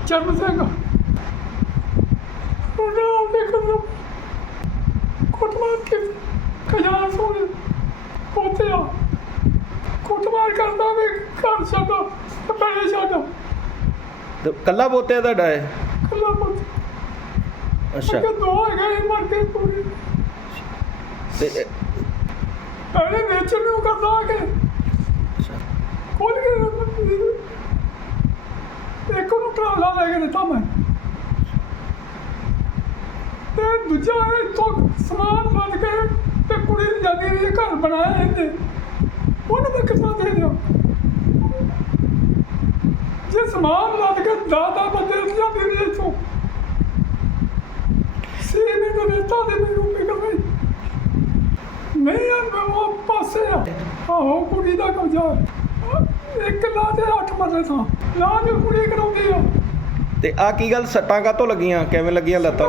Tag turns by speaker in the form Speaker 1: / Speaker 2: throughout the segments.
Speaker 1: ਚਰਨ ਸਿੰਘ ਉਹਨਾਂ ਆਪਣੇ ਕਦਮ ਕੁੱਟਮਾਰ ਕੇ ਖਜਾਨ ਸੋਨੇ ਪੋਤੇ ਆ ਕੁੱਟਮਾਰ ਕਰਦਾ ਵੀ ਘਰ ਛੱਡੋ ਤੇ ਪੈਸੇ ਛੱਡੋ।
Speaker 2: ਤੇ ਕੱਲਾ ਪੋਤਿਆ ਤੁਹਾਡਾ ਹੈ?
Speaker 1: ਕੱਲਾ ਪੁੱਤ।
Speaker 2: ਅੱਛਾ।
Speaker 1: ਦੋ ਹੈਗੇ ਸੀ ਮਰ ਕੇ ਪੂਰੀ
Speaker 2: ਤੇ
Speaker 1: ਪਹਿਲੇ ਵੇਚਣ ਨੂੰ ਕਰਦਾ ਆ ਕੇ ਖੋਲ ਕੇ ਇੱਕ ਨੂੰ ਟਰਾਲਾ ਲੈ ਕੇ ਦਿੱਤਾ ਮੈਂ ਤੇ ਦੂਜਾ ਇੱਥੋਂ ਸਮਾਨ ਬੰਦ ਕੇ ਤੇ ਕੁੜੀ ਦੀ ਜਾਂਦੀ ਰਹੀ ਘਰ ਬਣਾਇਆ ਇਹਨੇ ਉਹਨੂੰ ਮੈਂ ਕਿੱਦਾਂ ਦੇ ਦਿਆਂ ਜੇ ਸਮਾਨ ਲੱਦ ਕੇ ਦਾਦਾ ਬੰਦੇ ਦੀ ਜਾਂਦੀ ਰਹੀ ਇੱਥੋਂ ਸੀਨੇ ਦੇ ਦਿੱਤਾ ਦੇ ਮੈਨੂੰ ਪਿਕਲ ਨਹੀਂ ਆ ਉਹ ਪਾਸੇ ਆ ਆਹੋ ਕੁੜੀ ਦਾ ਕਬਜ਼ਾ ਇੱਕ ਲਾ ਤੇ 8 ਮਰਲੇ ਥਾਂ ਲਾ ਕੇ ਕੁੜੀ ਕਰਾਉਂਦੀ ਆ।
Speaker 2: ਤੇ ਆ ਕੀ ਗੱਲ ਸੱਟਾਂ ਕਾਹਤੋਂ ਲੱਗੀਆਂ, ਕਿਵੇਂ ਲੱਗੀਆਂ ਲੱਤਾਂ?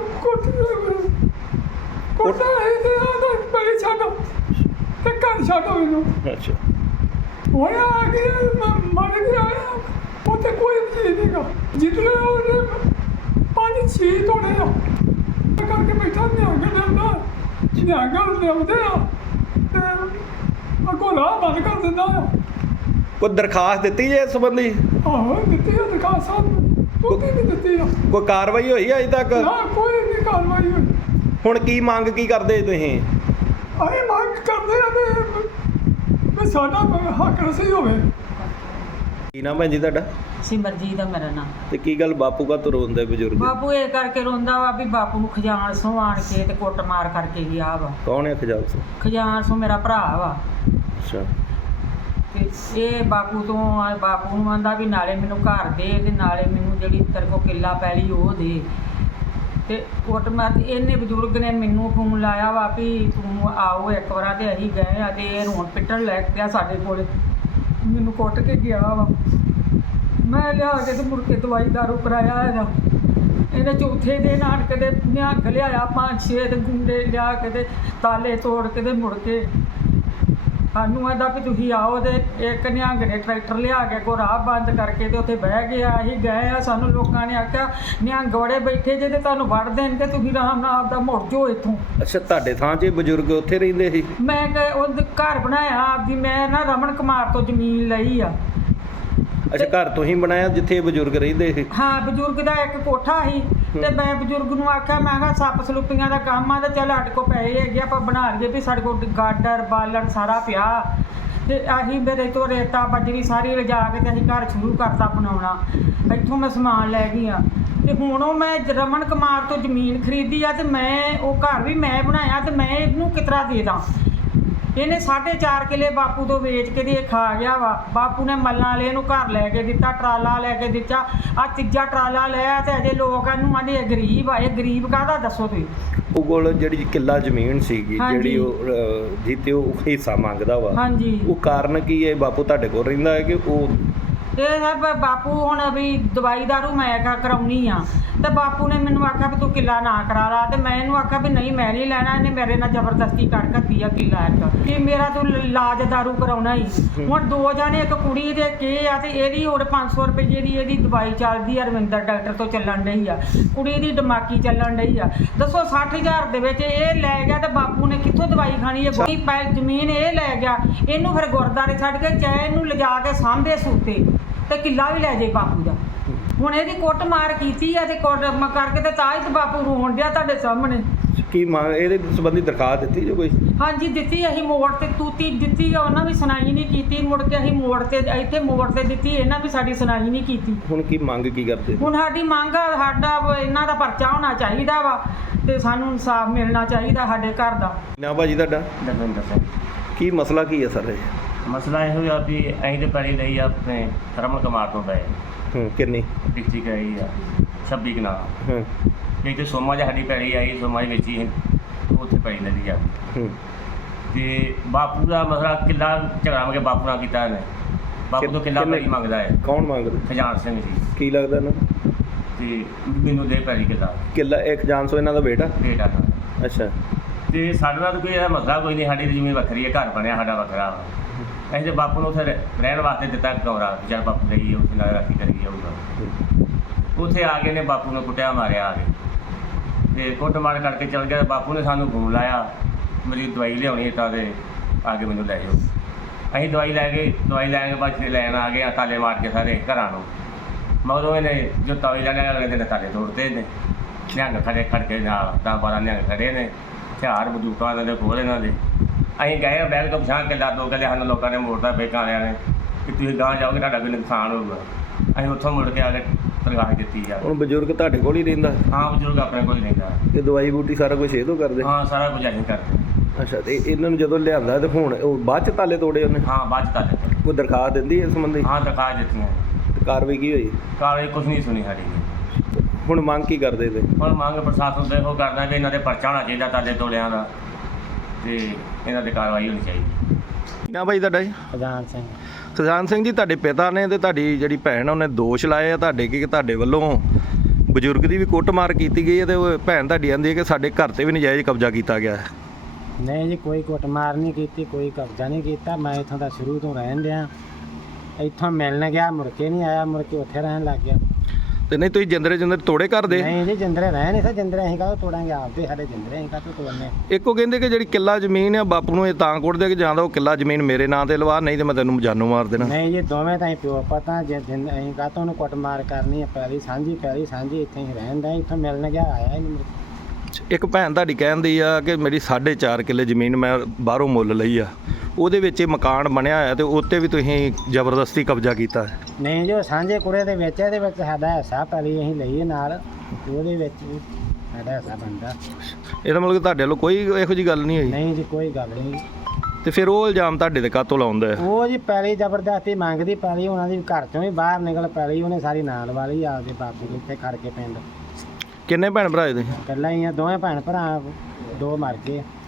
Speaker 1: ਕੋਟਾ ਇਹ ਆਂਦਾ ਬੜੀ ਛੱਡ ਤੇ ਕੰਨ ਛੱਡ ਮੈਨੂੰ।
Speaker 2: ਅੱਛਾ।
Speaker 1: ਹੋਇਆ ਆ ਕੇ ਮਰ ਗਿਆ ਉੱਥੇ ਕੋਈ ਚੀਜ਼ ਨਹੀਂਗਾ ਜਿੱਦਲੇ ਉਹਨੇ 5-6 ਤੋੜੇ ਆ ਕਰਕੇ ਬੈਠਾ ਨਿਹੰਗ ਲੈਂਦਾ ਨਿਹੰਗ ਲਿਆਉਂਦੇ ਆ ਤੇ ਅੱਗੋਂ ਰਾਹ ਬੰਦ ਕਰ ਦਿੰਦਾ ਆ।
Speaker 2: ਕੋਈ ਦਰਖਾਸਤ ਦਿੱਤੀ ਜੇ ਇਸ ਸੰਬੰਧੀ?
Speaker 1: ਆਹੋ ਦਿੱਤੀ ਆ ਦਰਖਾਸਤ ਤੂੰ ਨਹੀਂ ਦਿੱਤੀ ਆ।
Speaker 2: ਕੋਈ ਕਾਰਵਾਈ ਹੋਈ ਅਜੇ ਤੱਕ?
Speaker 1: ਨਾ ਕੋਈ ਨਹੀਂ ਕਾਰਵਾਈ ਹੋਈ।
Speaker 2: ਹੁਣ ਕੀ ਮੰਗ ਕੀ ਕਰਦੇ ਤੁਸੀਂ?
Speaker 1: ਅਸੀਂ ਮੰਗ ਕਰਦੇ ਆ ਵੀ ਸਾਡਾ ਹੱਕ ਰਸੀ ਹੋਵੇ।
Speaker 2: ਕੀ ਨਾਮ ਹੈ ਜੀ ਤੁਹਾਡਾ?
Speaker 3: ਸਿਮਰਜੀਤ ਦਾ ਮੇਰਾ ਨਾਂ।
Speaker 2: ਤੇ ਕੀ ਗੱਲ ਬਾਪੂ ਕਾ ਤੋਂ ਰੋਂਦੇ ਬਜ਼ੁਰਗ?
Speaker 3: ਬਾਪੂ ਇਹ ਕਰਕੇ ਰੋਂਦਾ ਵਾ ਵੀ ਬਾਪੂ ਨੂੰ ਖਜਾਨ ਸੋਂ ਆਣ ਕੇ ਤੇ ਕੁੱਟ ਮਾਰ ਕਰਕੇ ਗਿਆ ਵਾ।
Speaker 2: ਕੌਣ ਹੈ ਖਜਾਲ ਸਿੰਘ?
Speaker 3: ਖਜਾਨ ਸੋਂ ਮੇਰਾ ਭਰਾ ਵਾ
Speaker 2: ਅੱਛਾ।
Speaker 3: ਤੇ ਇਹ ਬਾਪੂ ਨੂੰ ਆਂਦਾ ਵੀ ਨਾਲੇ ਮੈਨੂੰ ਘਰ ਦੇ ਤੇ ਨਾਲੇ ਮੈਨੂੰ ਜਿਹੜੀ ਤੇਰੇ ਕੋਲ ਕਿੱਲਾ ਪੈਲੀ ਉਹ ਦੇ ਤੇ ਕੁੱਟ ਮਾਰ। ਇਹਨੇ ਬਜ਼ੁਰਗ ਨੇ ਮੈਨੂੰ ਫੋਨ ਲਾਇਆ ਵਾ ਵੀ ਤੂੰ ਆਓ ਇੱਕ ਵਾਰ ਤੇ ਅਸੀਂ ਗਏ ਆ ਤੇ ਇਹ ਰੋਣ ਪਿੱਟਣ ਲੈ ਪਿਆ ਸਾਡੇ ਕੋਲ ਮੈਨੂੰ ਕੁੱਟ ਕੇ ਗਿਆ ਵਾ। ਮੈਂ ਲਿਆ ਕੇ ਤੇ ਮੁੜ ਕੇ ਦਵਾਈ ਦਾਰੂ ਕਰਾਇਆ ਇਹਦਾ। ਇਹਨੇ ਚੌਥੇ ਦਿਨ ਆਣ ਕੇ ਤੇ ਨਿਹੰਗ ਲਿਆਇਆ 5-6 ਤੇ ਗੁੰਡੇ ਲਿਆ ਕੇ ਤੇ ਤਾਲੇ ਤੋੜ ਕੇ ਤੇ ਮੁੜ ਕੇ ਸਾਨੂੰ ਇਹਦਾ ਵੀ ਤੁਸੀਂ ਆਓ ਤੇ ਇੱਕ ਨਿਹੰਗ ਨੇ ਟਰੈਕਟਰ ਲਿਆ ਕੇ ਕੋ ਰਾਹ ਬੰਦ ਕਰਕੇ ਤੇ ਉੱਥੇ ਬਹਿ ਗਿਆ। ਅਸੀਂ ਗਏ ਆ ਸਾਨੂੰ ਲੋਕਾਂ ਨੇ ਆਖਿਆ ਨਿਹੰਗ ਵੜੇ ਬੈਠੇ ਜੇ ਤੇ ਤੁਹਾਨੂੰ ਵੜ ਦੇਣ ਤੇ ਤੁਸੀਂ ਆਰਾਮ ਨਾਲ ਆਪਦਾ ਮੁੜ ਜਾਓ ਇੱਥੋਂ।
Speaker 2: ਅੱਛਾ, ਤੁਹਾਡੇ ਥਾਂ 'ਚ ਬਜ਼ੁਰਗ ਉੱਥੇ ਰਹਿੰਦੇ ਸੀ?
Speaker 3: ਮੈਂ ਉਹ ਘਰ ਬਣਾਇਆ ਆਪਦੀ ਮੈਂ ਨਾ ਰਮਨ ਕੁਮਾਰ ਤੋਂ ਜ਼ਮੀਨ ਲਈ ਆ।
Speaker 2: ਅੱਛਾ, ਘਰ ਤੁਸੀਂ ਬਣਾਇਆ ਜਿੱਥੇ ਬਜ਼ੁਰਗ ਰਹਿੰਦੇ ਸੀ?
Speaker 3: ਹਾਂ, ਬਜ਼ੁਰਗ ਦਾ ਇੱਕ ਕੋਠਾ ਸੀ ਤੇ ਮੈਂ ਬਜ਼ੁਰਗ ਨੂੰ ਆਖਿਆ ਮੈਂ ਕਿਹਾ ਸੱਪ ਸਲੂਪੀਆਂ ਦਾ ਕੰਮ ਆ ਤੇ ਚੱਲ ਸਾਡੇ ਕੋਲ ਪੈਸੇ ਹੈਗੇ ਆਪਾਂ ਬਣਾ ਲਈਏ ਵੀ ਸਾਡੇ ਕੋਲ ਗਾਡਰ ਬਾਲਣ ਸਾਰਾ ਪਿਆ ਤੇ ਅਸੀਂ ਮੇਰੇ ਤੋਂ ਰੇਤਾ ਬਜਰੀ ਸਾਰੀ ਲਿਜਾ ਕੇ ਤੇ ਅਸੀਂ ਘਰ ਸ਼ੁਰੂ ਕਰਤਾ ਬਣਾਉਣਾ। ਇੱਥੋਂ ਮੈਂ ਸਮਾਨ ਲੈ ਗਈ ਆ ਤੇ ਹੁਣ ਉਹ ਮੈਂ ਰਮਨ ਕੁਮਾਰ ਤੋਂ ਜ਼ਮੀਨ ਖਰੀਦੀ ਆ ਤੇ ਮੈਂ ਉਹ ਘਰ ਵੀ ਮੈਂ ਬਣਾਇਆ ਤੇ ਮੈਂ ਇਹਨੂੰ ਕਿਤਰਾ ਦੇ ਦਾਂ। ਇਹਨੇ 4.5 ਕਿੱਲੇ ਬਾਪੂ ਤੋਂ ਵੇਚ ਕੇ ਤੇ ਖਾ ਗਿਆ ਵਾ। ਬਾਪੂ ਨੇ ਮੱਲਾਂ ਵਾਲੇ ਨੂੰ ਘਰ ਲੈ ਕੇ ਦਿੱਤਾ, ਟਰਾਲਾ ਲੈ ਕੇ ਦਿੱਤਾ। ਆ ਤੀਜਾ ਟਰਾਲਾ ਲਿਆ ਤੇ ਅਜੇ ਲੋਕ ਇਹਨੂੰ ਆਂਦੇ ਗਰੀਬ ਆ। ਇਹ ਗਰੀਬ ਕਾਹਦਾ ਦੱਸੋ ਤੁਸੀਂ?
Speaker 2: ਉਹ ਕੋਲ ਜਿਹੜੀ ਕਿੱਲਾ ਜ਼ਮੀਨ ਸੀਗੀ ਜਿਹੜੀ ਉਹ ਜਿੱਤੇ ਉਹ ਹਿੱਸਾ ਮੰਗਦਾ ਵਾ।
Speaker 3: ਹਾਂਜੀ।
Speaker 2: ਉਹ ਕਾਰਨ ਕੀ ਹੈ? ਬਾਪੂ ਤੁਹਾਡੇ ਕੋਲ ਰਹਿੰਦਾ ਹੈ ਕਿ ਉਹ?
Speaker 3: ਇਹ ਹੈ ਬਾਪੂ ਹੁਣ ਵੀ ਦਵਾਈ ਦਾਰੂ ਮੈਂ ਕਰਾਉਣੀ ਆ ਤੇ ਬਾਪੂ ਨੇ ਮੈਨੂੰ ਆਖਿਆ ਵੀ ਤੂੰ ਕਿੱਲਾ ਨਾ ਕਰਾ ਲਾ ਤੇ ਮੈਂ ਇਹਨੂੰ ਆਖਿਆ ਵੀ ਨਹੀਂ ਮੈਂ ਨਹੀਂ ਲੈਣਾ। ਇਹਨੇ ਮੇਰੇ ਨਾਲ ਜ਼ਬਰਦਸਤੀ ਕਰ ਘੱਤੀ ਆ ਕਿੱਲਾ ਇੱਕ ਕਿ ਮੇਰਾ ਤੂੰ ਇਲਾਜ ਦਾਰੂ ਕਰਾਉਣਾ ਹੀ। ਹੁਣ 2 ਜਾਣੇ ਇੱਕ ਕੁੜੀ ਦੇ ਕੇ ਆ ਤੇ ਇਹਦੀ ਹੁਣ 500 ਰੁਪਏ ਦੀ ਇਹਦੀ ਦਵਾਈ ਚੱਲਦੀ ਆ ਰਵਿੰਦਰ ਡਾਕਟਰ ਤੋਂ ਚੱਲਣ ਡਈ ਆ। ਕੁੜੀ ਦੀ ਦਿਮਾਗੀ ਚੱਲਣ ਡਈ ਆ। ਦੱਸੋ 60,000 ਦੇ ਵਿੱਚ ਇਹ ਲੈ ਗਿਆ ਤੇ ਬਾਪੂ ਨੇ ਕਿੱਥੋਂ ਦਵਾਈ ਖਾਣੀ ਹੈ? ਜ਼ਮੀਨ ਇਹ ਲੈ ਗਿਆ ਇਹਨੂੰ ਫਿਰ ਗੁਰਦਾਰੇ ਛੱਡ ਕੇ ਚਾਹੇ ਇਹਨੂੰ ਲਿਜਾ ਕੇ ਸਾਂਭੇ ਸੂਤੇ ਤੇ ਕਿੱਲਾ ਵੀ ਲੈ ਜਾਏ ਬਾਪੂ ਦਾ। ਹੁਣ ਇਹਦੀ ਕੁੱਟ ਮਾਰ ਕੀਤੀ ਆ ਤੇ ਕੁੱਟ ਕਰਕੇ ਤੇ ਤਾਂ ਹੀ ਬਾਪੂ ਰੋਣ ਡਿਆ ਤੁਹਾਡੇ ਸਾਹਮਣੇ।
Speaker 2: ਕੀ ਮੰਗ ਇਹਦੇ ਸੰਬੰਧੀ ਦਰਖਾਸਤ ਦਿੱਤੀ ਜੋ ਕੋਈ?
Speaker 3: ਹਾਂਜੀ ਦਿੱਤੀ। ਅਸੀਂ ਮੋੜ ਤੇ ਤੂਤੀ ਦਿੱਤੀ ਆ, ਉਹਨਾਂ ਵੀ ਸੁਣਾਈ ਨਹੀਂ ਕੀਤੀ। ਮੁੜ ਕੇ ਅਸੀਂ ਮੋੜ ਤੇ ਇੱਥੇ ਮੋੜ ਤੇ ਦਿੱਤੀ, ਇਹਨਾਂ ਵੀ ਸਾਡੀ ਸੁਣਾਈ ਨਹੀਂ ਕੀਤੀ।
Speaker 2: ਹੁਣ ਕੀ ਮੰਗ ਕੀ ਕਰਦੇ?
Speaker 3: ਹੁਣ ਸਾਡੀ ਮੰਗ ਆ ਸਾਡਾ ਇਹਨਾਂ ਦਾ ਪਰਚਾ ਹੋਣਾ ਚਾਹੀਦਾ ਵਾ ਤੇ ਸਾਨੂੰ ਇਨਸਾਫ ਮਿਲਣਾ ਚਾਹੀਦਾ ਸਾਡੇ ਘਰ ਦਾ।
Speaker 2: ਨਾ ਭਾਜੀ ਤੁਹਾਡਾ?
Speaker 4: ਦਰਵਿੰਦਰ ਸਿੰਘ।
Speaker 2: ਕੀ ਮਸਲਾ ਕੀ ਹੈ ਸਰ? ਇਹ
Speaker 4: ਮਸਲਾ ਇਹੋ ਹੀ ਆ ਵੀ ਅਸੀਂ ਤੇ ਪੈਲੀ ਲਈ ਆ ਆਪਣੇ ਰਮਨ ਕੁਮਾਰ ਤੋਂ ਪਏ।
Speaker 2: ਕਿੰਨੀ?
Speaker 4: ਪਿੱਛੀ ਗਈ ਆ 26 ਕਨਾਲ। ਇਹ ਤੇ ਸੋਮਾ ਸਾਡੀ ਪੈਲੀ ਆਈ, ਸੋਮਾ ਜੀ ਵੇਚੀ ਉੱਥੇ ਪੈਲੀ ਲੱਗੀ ਆ। ਤੇ ਬਾਪੂ ਦਾ ਮਸਲਾ ਕਿੱਲਾ ਝਗੜਾ ਮਗੇ ਬਾਪੂ ਨਾਲ ਕੀਤਾ ਇਹਨੇ। ਬਾਪੂ ਤੋਂ ਕਿੱਲਾ ਪੈਲੀ ਮੰਗਦਾ ਹੈ।
Speaker 2: ਕੌਣ ਮੰਗਦਾ?
Speaker 4: ਖਜਾਨ ਸਿੰਘ ਜੀ।
Speaker 2: ਕੀ ਲੱਗਦਾ ਇਹਨਾਂ?
Speaker 4: ਤੇ ਮੈਨੂੰ ਦੇ ਪੈਲੀ
Speaker 2: ਕਿੱਲਾ ਇੱਕ ਜਾਨ ਸੋ ਇਹਨਾਂ ਦਾ ਬੇਟਾ?
Speaker 4: ਬੇਟਾ।
Speaker 2: ਅੱਛਾ।
Speaker 4: ਤੇ ਸਾਡੇ ਨਾਲ ਤਾਂ ਕੋਈ ਇਹਦਾ ਮਸਲਾ ਕੋਈ ਨਹੀਂ। ਸਾਡੀ ਜ਼ਮੀਨ ਵੱਖਰੀ ਹੈ, ਘਰ ਬਣਿਆ ਸਾਡਾ ਵੱਖਰਾ ਵਾ। ਅਸੀਂ ਤੇ ਬਾਪੂ ਨੂੰ ਉੱਥੇ ਰਹਿਣ ਵਾਸਤੇ ਦਿੱਤਾ ਕਮਰਾ, ਚੱਲ ਬਾਪੂ ਲਈ ਉੱਥੇ ਨਾਲ ਰਾਖੀ ਕਰੀ ਜਾਊਗਾ। ਉੱਥੇ ਆ ਕੇ ਨੇ ਬਾਪੂ ਨੂੰ ਕੁੱਟਿਆ ਮਾਰਿਆ ਆ ਕੇ ਤੇ ਕੁੱਟ ਮਾਰ ਕਰਕੇ ਚਲ ਗਿਆ। ਬਾਪੂ ਨੇ ਸਾਨੂੰ ਫੋਨ ਲਾਇਆ ਮੇਰੀ ਦਵਾਈ ਲਿਆਉਣੀ ਤਾਂ ਤੇ ਆ ਕੇ ਮੈਨੂੰ ਲੈ ਜਾਓ। ਅਸੀਂ ਦਵਾਈ ਲੈ ਕੇ ਬਾਅਦ ਲੈਣ ਆ ਗਏ ਆ, ਤਾਲੇ ਮਾਰ ਕੇ ਸਾਰੇ ਘਰਾਂ ਨੂੰ। ਮਗਰੋਂ ਇਹਨੇ ਜੋ ਦਵਾਈ ਲੈਣ ਅਗਲੇ ਦਿਨ ਤਾਲੇ ਤੋੜਦੇ ਨੇ। ਨਿਹੰਗ ਖੜ ਕੇ ਨਾਲ 10-12 ਨਿਹੰਗ ਖੜੇ ਨੇ, ਹਥਿਆਰ ਬੰਦੂਕਾਂ ਇਹਨਾਂ ਦੇ ਕੋਲ ਇਹਨਾਂ ਦੇ। ਅਸੀਂ ਗਏ ਬੈਗ ਤੋਂ ਪਛਾਣ ਕੇ 2 ਕਿੱਲੇ ਸਾਨੂੰ ਲੋਕਾਂ ਨੇ ਮੋੜਦਾ ਬੇਕਾਂ ਵਾਲਿਆਂ ਨੇ ਕਿ ਤੁਸੀਂ ਗਾਂਹ ਜਾਓਗੇ ਤੁਹਾਡਾ ਕੋਈ ਨੁਕਸਾਨ ਹੋਊਗਾ। ਅਸੀਂ ਉੱਥੋਂ ਮੁੜ ਕੇ ਆ ਕੇ ਤਨਖਾਹ ਦਿੱਤੀ ਜਾ।
Speaker 2: ਹੁਣ ਬਜ਼ੁਰਗ ਤੁਹਾਡੇ ਕੋਲ ਹੀ ਰਹਿੰਦਾ?
Speaker 4: ਹਾਂ, ਬਜ਼ੁਰਗ ਆਪਣੇ ਕੋਲ ਹੀ ਰਹਿੰਦਾ।
Speaker 2: ਇਹ ਦਵਾਈ ਬੂਟੀ ਸਾਰਾ ਕੁਝ ਇਹ ਤੋਂ ਕਰਦੇ?
Speaker 4: ਹਾਂ, ਸਾਰਾ ਕੁਝ ਅਸੀਂ ਕਰਦੇ।
Speaker 2: ਅੱਛਾ, ਤੇ ਇਹਨਾਂ ਨੂੰ ਜਦੋਂ ਲਿਆਂਦਾ ਤੇ ਹੁਣ ਉਹ ਬਾਅਦ ਚ ਤਾਲੇ ਤੋੜੇ ਉਹਨੇ?
Speaker 4: ਹਾਂ, ਬਾਅਦ 'ਚ ਤਾਲੇ ਤੋੜੇ।
Speaker 2: ਕੋਈ ਦਰਖਾਸਤ ਦਿੰਦੀ ਇਸ ਸੰਬੰਧੀ?
Speaker 4: ਹਾਂ, ਦਰਖਾਸਤ ਦਿੱਤੀਆਂ।
Speaker 2: ਤੇ ਕਾਰਵਾਈ ਕੀ ਹੋਈ?
Speaker 4: ਕਾਰਵਾਈ ਕੁਛ ਨਹੀਂ ਸੁਣੀ ਸਾਡੀ।
Speaker 2: ਹੁਣ ਮੰਗ ਕੀ ਕਰਦੇ ਤੇ?
Speaker 4: ਹੁਣ ਮੰਗ ਪ੍ਰਸ਼ਾਸਨ ਤੋਂ ਇਹੋ ਕਰਦਾ ਵੀ ਇਹਨਾਂ ਦੇ ਪਰਚਾ ਹੋਣਾ ਚਾਹੀਦਾ ਤਾਲੇ ਤੋੜਿਆਂ ਦਾ ਤੇ ਇਹਨਾਂ ਦੀ ਕਾਰਵਾਈ ਹੋਣੀ ਚਾਹੀਦੀ।
Speaker 2: ਕੀ ਨਾਮ ਭਾਈ ਤੁਹਾਡਾ ਜੀ?
Speaker 5: ਖਜ਼ਾਨ ਸਿੰਘ।
Speaker 2: ਖਜ਼ਾਨ ਸਿੰਘ ਜੀ, ਤੁਹਾਡੇ ਪਿਤਾ ਨੇ ਤੇ ਤੁਹਾਡੀ ਜਿਹੜੀ ਭੈਣ ਉਹਨੇ ਦੋਸ਼ ਲਾਏ ਆ ਤੁਹਾਡੇ ਕਿ ਤੁਹਾਡੇ ਵੱਲੋਂ ਬਜ਼ੁਰਗ ਦੀ ਵੀ ਕੁੱਟਮਾਰ ਕੀਤੀ ਗਈ ਹੈ ਤੇ ਉਹ ਭੈਣ ਤੁਹਾਡੀ ਕਹਿੰਦੀ ਹੈ ਕਿ ਸਾਡੇ ਘਰ ਤੇ ਵੀ ਨਜਾਇਜ਼ ਕਬਜ਼ਾ ਕੀਤਾ ਗਿਆ ਹੈ।
Speaker 5: ਨਹੀਂ ਜੀ, ਕੋਈ ਕੁੱਟਮਾਰ ਨਹੀਂ ਕੀਤੀ, ਕੋਈ ਕਬਜ਼ਾ ਨਹੀਂ ਕੀਤਾ। ਮੈਂ ਇੱਥੋਂ ਦਾ ਸ਼ੁਰੂ ਤੋਂ ਰਹਿਣ ਡਿਆ। ਇੱਥੋਂ ਮਿਲਣ ਗਿਆ, ਮੁੜ ਕੇ ਨਹੀਂ ਆਇਆ, ਮੁੜ ਕੇ ਉੱਥੇ ਰਹਿਣ ਲੱਗ ਗਿਆ।
Speaker 2: ਤੇ ਨਹੀਂ ਤੁਸੀਂ ਜਿੰਦਰੇ ਤੋੜੇ ਘਰ ਦੇ?
Speaker 5: ਨਹੀਂ ਜੀ, ਜਿੰਦਰੇ ਰਹਿ ਨਹੀਂ ਸਾ। ਜਿੰਦਰੇ ਅਸੀਂ ਕਾਹਤੋਂ ਤੋੜਾਂਗੇ? ਆਪਦੇ ਸਾਡੇ ਜਿੰਦਰੇ ਅਸੀਂ ਕਾਹਤੋਂ ਤੋੜਨੇ?
Speaker 2: ਇੱਕੋ ਕਹਿੰਦੇ ਕਿ ਜਿਹੜੀ ਕਿੱਲਾ ਜ਼ਮੀਨ ਆ ਬਾਪੂ ਨੂੰ ਇਹ ਤਾਂ ਕੁੱਟਦੇ ਕਿ ਜਾਂ ਤਾਂ ਉਹ ਕਿੱਲਾ ਜ਼ਮੀਨ ਮੇਰੇ ਨਾਂ ਤੇ ਲਵਾ, ਨਹੀਂ ਤੇ ਮੈਂ ਤੈਨੂੰ ਜਾਨੋਂ ਮਾਰ ਦੇਣਾ।
Speaker 5: ਨਹੀਂ ਜੀ, ਦੋਵੇਂ ਤਾਂ ਅਸੀਂ ਪਿਓ ਪਤਾ ਜੇ ਅਸੀਂ ਕਾਹਤੋਂ ਉਹਨੂੰ ਕੁੱਟਮਾਰ ਕਰਨੀ ਹੈ? ਪੈਲੀ ਸਾਂਝੀ ਇੱਥੇ ਹੀ ਰਹਿਣ ਦਾ। ਇੱਥੋਂ ਮਿਲਣ ਗਿਆ, ਆਇਆ ਹੀ ਨਹੀਂ।
Speaker 2: ਇੱਕ ਭੈਣ ਤੁਹਾਡੀ ਕਹਿੰਦੀ ਆ ਕਿ ਮੇਰੀ 4.5 ਕਿੱਲੇ ਜ਼ਮੀਨ ਮੈਂ ਬਾਹਰੋਂ ਮੁੱਲ ਲਈ ਆ, ਉਹਦੇ ਵਿੱਚ ਇਹ ਮਕਾਨ ਬਣਿਆ ਹੋਇਆ ਤੇ ਉੱਤੇ ਵੀ ਤੁਸੀਂ ਜ਼ਬਰਦਸਤੀ ਕਬਜ਼ਾ ਕੀਤਾ ਹੈ।
Speaker 5: ਨਹੀਂ ਜੀ, ਉਹ ਸਾਂਝੇ ਕੁੜੇ ਦੇ ਵਿੱਚ ਇਹਦੇ ਵਿੱਚ ਸਾਡਾ ਹਿੱਸਾ ਪੈਲੀ ਅਸੀਂ ਲਈਏ ਨਾਲ, ਉਹਦੇ ਵਿੱਚ ਵੀ ਸਾਡਾ ਹਿੱਸਾ ਬਣਦਾ।
Speaker 2: ਇਹਦਾ ਮਤਲਬ ਕਿ ਤੁਹਾਡੇ ਵੱਲੋਂ ਕੋਈ ਇਹੋ ਜਿਹੀ ਗੱਲ ਨਹੀਂ ਹੋਈ?
Speaker 5: ਨਹੀਂ ਜੀ, ਕੋਈ ਗੱਲ ਨਹੀਂ।
Speaker 2: ਤੇ ਫਿਰ ਉਹ ਇਲਜ਼ਾਮ ਤੁਹਾਡੇ ਤੇ ਕਾਹਤੋਂ ਲਾਉਂਦਾ ਹੈ?
Speaker 5: ਉਹ ਜੀ ਪੈਲੀ ਜ਼ਬਰਦਸਤੀ ਮੰਗਦੀ, ਪੈਲੀ ਉਹਨਾਂ ਦੀ ਘਰ ਚੋਂ ਹੀ ਬਾਹਰ ਨਿਕਲ ਪੈਲੀ ਉਹਨੇ ਸਾਰੀ ਨਾਲ ਵਾਲੀ ਆਪਦੇ ਬਾਪੂ ਦੇ ਇੱਥੇ ਖੜ ਕੇ ਪਿੰਡ।
Speaker 2: ਕਿੰਨੇ ਭੈਣ ਭਰਾ ਇਹਦੇ?
Speaker 5: ਇਕੱਲਾ ਹੀ ਆ, ਦੋਵੇਂ ਭੈਣ ਭਰਾ, 2 ਮਰ ਗਏ।